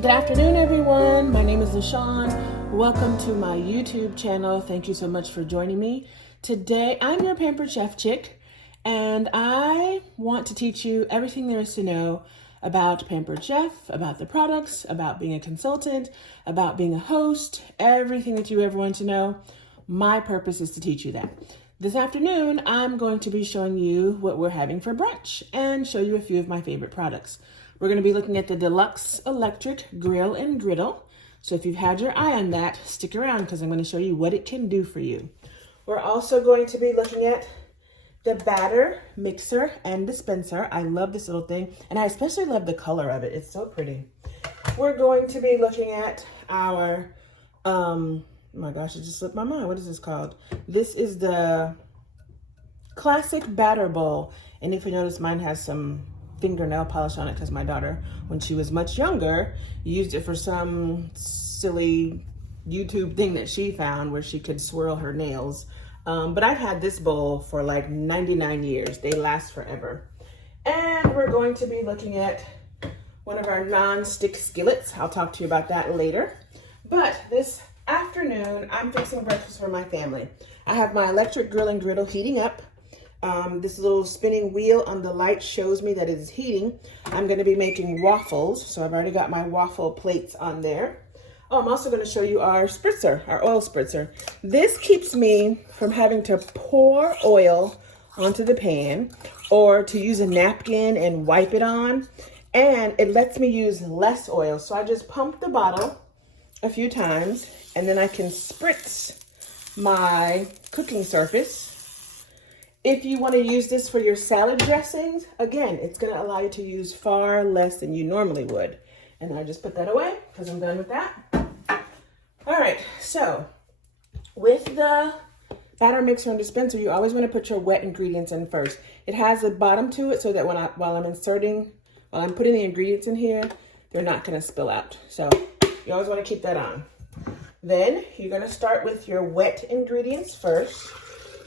Good afternoon, everyone. My name is LaShawn. Welcome to my YouTube channel. Thank you so much for joining me. Today, I'm your Pampered Chef Chick, and I want to teach you everything there is to know about Pampered Chef, about the products, about being a consultant, about being a host, everything that you ever want to know. My purpose is to teach you that. This afternoon, I'm going to be showing you what we're having for brunch and show you a few of my favorite products. We're going to be looking at the Deluxe Electric Grill and Griddle. So if you've had your eye on that, stick around because I'm going to show you what it can do for you. We're also going to be looking at the batter mixer and dispenser. I love this little thing, and I especially love the color of it. It's so pretty. We're going to be looking at our, oh my gosh, it just slipped my mind. What is this called? This is the classic batter bowl. And if you notice, mine has some fingernail polish on it because my daughter, when she was much younger, used it for some silly YouTube thing that she found where she could swirl her nails. But I've had this bowl for like 99 years. They last forever. And we're going to be looking at one of our non-stick skillets. I'll talk to you about that later. But this afternoon, I'm fixing breakfast for my family. I have my electric grill and griddle heating up. This little spinning wheel on the light shows me that it is heating. I'm going to be making waffles, so I've already got my waffle plates on there. Oh, I'm also going to show you our spritzer, our oil spritzer. This keeps me from having to pour oil onto the pan or to use a napkin and wipe it on, and it lets me use less oil. So I just pump the bottle a few times, and then I can spritz my cooking surface. If you want to use this for your salad dressings, again, it's going to allow you to use far less than you normally would. And I just put that away because I'm done with that. All right, so with the batter mixer and dispenser, you always want to put your wet ingredients in first. It has a bottom to it so that while I'm putting the ingredients in here, they're not going to spill out. So you always want to keep that on. Then you're going to start with your wet ingredients first.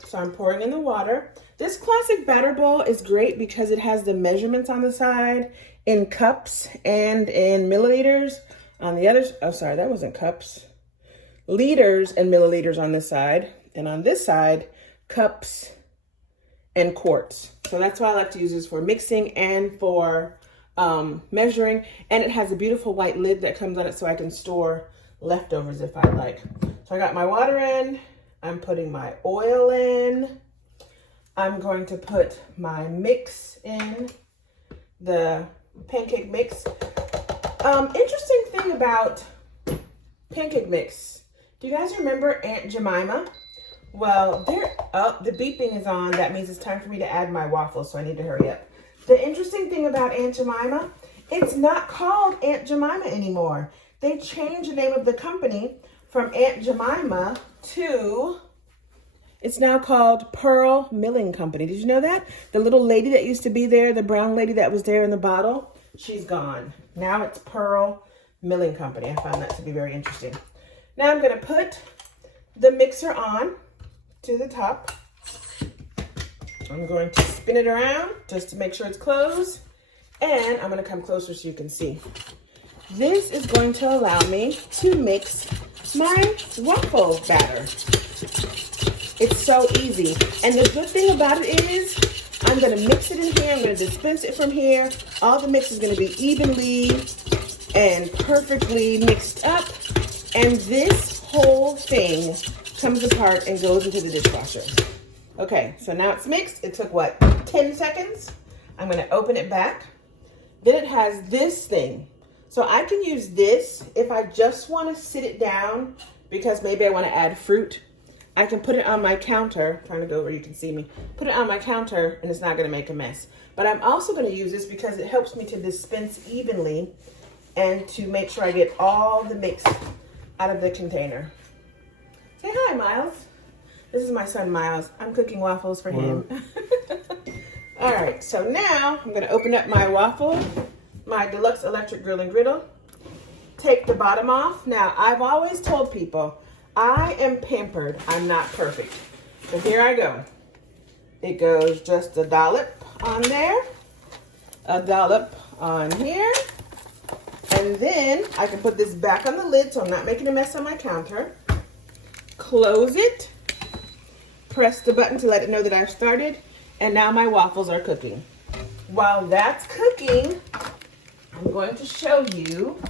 So I'm pouring in the water. This classic batter bowl is great because it has the measurements on the side in cups and in milliliters. On the others, oh sorry, that wasn't cups. Liters and milliliters on this side. And on this side, cups and quarts. So that's why I like to use this for mixing and for measuring. And it has a beautiful white lid that comes on it so I can store leftovers if I like. So I got my water in. I'm putting my oil in. I'm going to put my mix in, the pancake mix. Interesting thing about pancake mix. Do you guys remember Aunt Jemima? Well, the beeping is on. That means it's time for me to add my waffles, so I need to hurry up. The interesting thing about Aunt Jemima, it's not called Aunt Jemima anymore. They changed the name of the company from Aunt Jemima to, it's now called Pearl Milling Company. Did you know that? The little lady that used to be there, the brown lady that was there in the bottle, she's gone. Now it's Pearl Milling Company. I found that to be very interesting. Now I'm going to put the mixer on to the top. I'm going to spin it around just to make sure it's closed. And I'm going to come closer so you can see. This is going to allow me to mix my waffle batter. It's so easy. And the good thing about it is I'm going to mix it in here. I'm going to dispense it from here. All the mix is going to be evenly and perfectly mixed up. And this whole thing comes apart and goes into the dishwasher. Okay, so now it's mixed. It took, what, 10 seconds? I'm going to open it back. Then it has this thing. So I can use this if I just want to sit it down because maybe I want to add fruit. I can put it on my counter. I'm trying to go where you can see me. Put it on my counter and it's not going to make a mess. But I'm also going to use this because it helps me to dispense evenly and to make sure I get all the mix out of the container. Say hi, Miles. This is my son, Miles. I'm cooking waffles for him. All right, so now I'm going to open up my waffle. My Deluxe Electric Grill and Griddle. Take the bottom off. Now, I've always told people, I am pampered. I'm not perfect. So here I go. It goes just a dollop on there, a dollop on here, And then I can put this back on the lid so I'm not making a mess on my counter. Close it. Press the button to let it know that I've started. And now my waffles are cooking. While that's cooking, I'm going to show you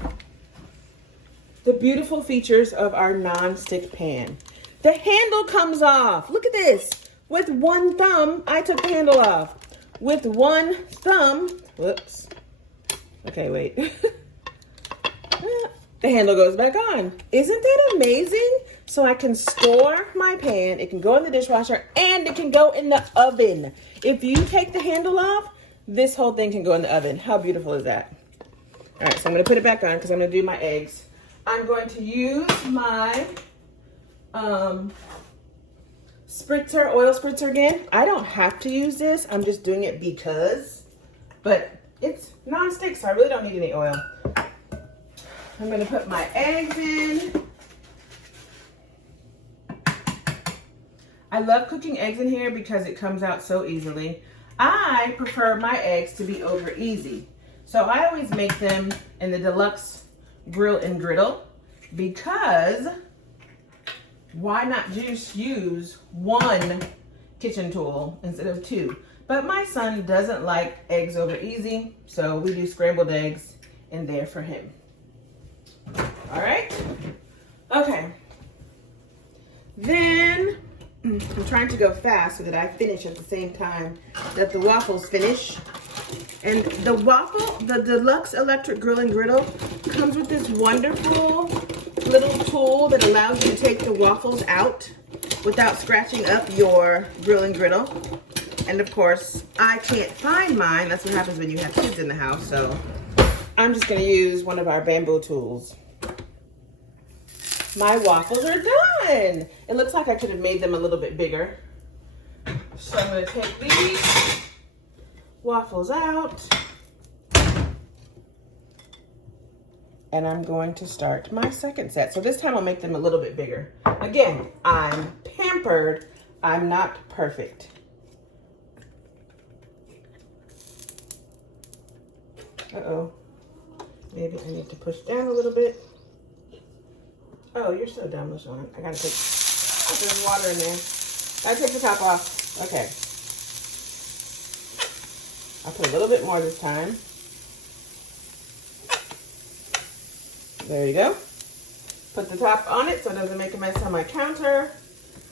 the beautiful features of our non-stick pan. The handle comes off. Look at this. With one thumb, I took the handle off. With one thumb, whoops. Okay, wait. The handle goes back on. Isn't that amazing? So I can store my pan, it can go in the dishwasher, and it can go in the oven. If you take the handle off, this whole thing can go in the oven. How beautiful is that? All right, so I'm gonna put it back on because I'm gonna do my eggs. I'm going to use my spritzer, oil spritzer again. I don't have to use this. I'm just doing it because, but it's non-stick, so I really don't need any oil. I'm gonna put my eggs in. I love cooking eggs in here because it comes out so easily. I prefer my eggs to be over easy. So I always make them in the deluxe grill and griddle because why not just use one kitchen tool instead of two? But my son doesn't like eggs over easy, so we do scrambled eggs in there for him. All right, okay. Then I'm trying to go fast so that I finish at the same time that the waffles finish. And the waffle, the deluxe electric grill and griddle comes with this wonderful little tool that allows you to take the waffles out without scratching up your grill and griddle. And of course, I can't find mine. That's what happens when you have kids in the house. So I'm just gonna use one of our bamboo tools. My waffles are done. It looks like I could have made them a little bit bigger. So I'm gonna take these waffles out. And I'm going to start my second set. So this time I'll make them a little bit bigger. Again, I'm pampered. I'm not perfect. Uh-oh. Maybe I need to push down a little bit. Oh, you're so dumb, LaShawn. I gotta take, there's water in there. Gotta take the top off. Okay. I'll put a little bit more this time. There you go. Put the top on it so it doesn't make a mess on my counter.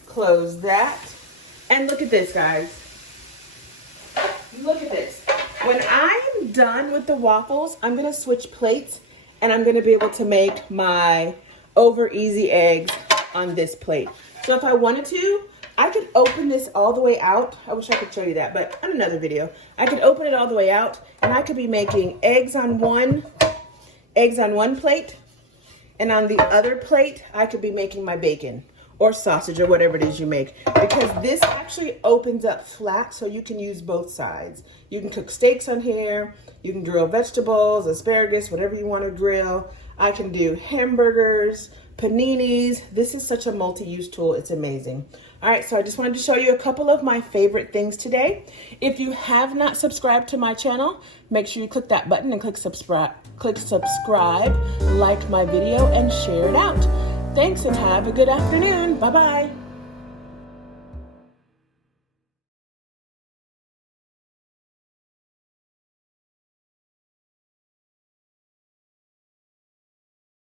Close that. And look at this, guys. Look at this. When I'm done with the waffles, I'm gonna switch plates and I'm gonna be able to make my over easy eggs on this plate. So if I wanted to, I could open this all the way out. I wish I could show you that, but on another video, I could open it all the way out and I could be making eggs on one plate, and on the other plate, I could be making my bacon or sausage or whatever it is you make, because this actually opens up flat so you can use both sides. You can cook steaks on here, you can grill vegetables, asparagus, whatever you want to grill. I can do hamburgers, paninis. This is such a multi-use tool. It's amazing. All right, so I just wanted to show you a couple of my favorite things today. If you have not subscribed to my channel, make sure you click that button and click subscribe, like my video, and share it out. Thanks and have a good afternoon. Bye-bye.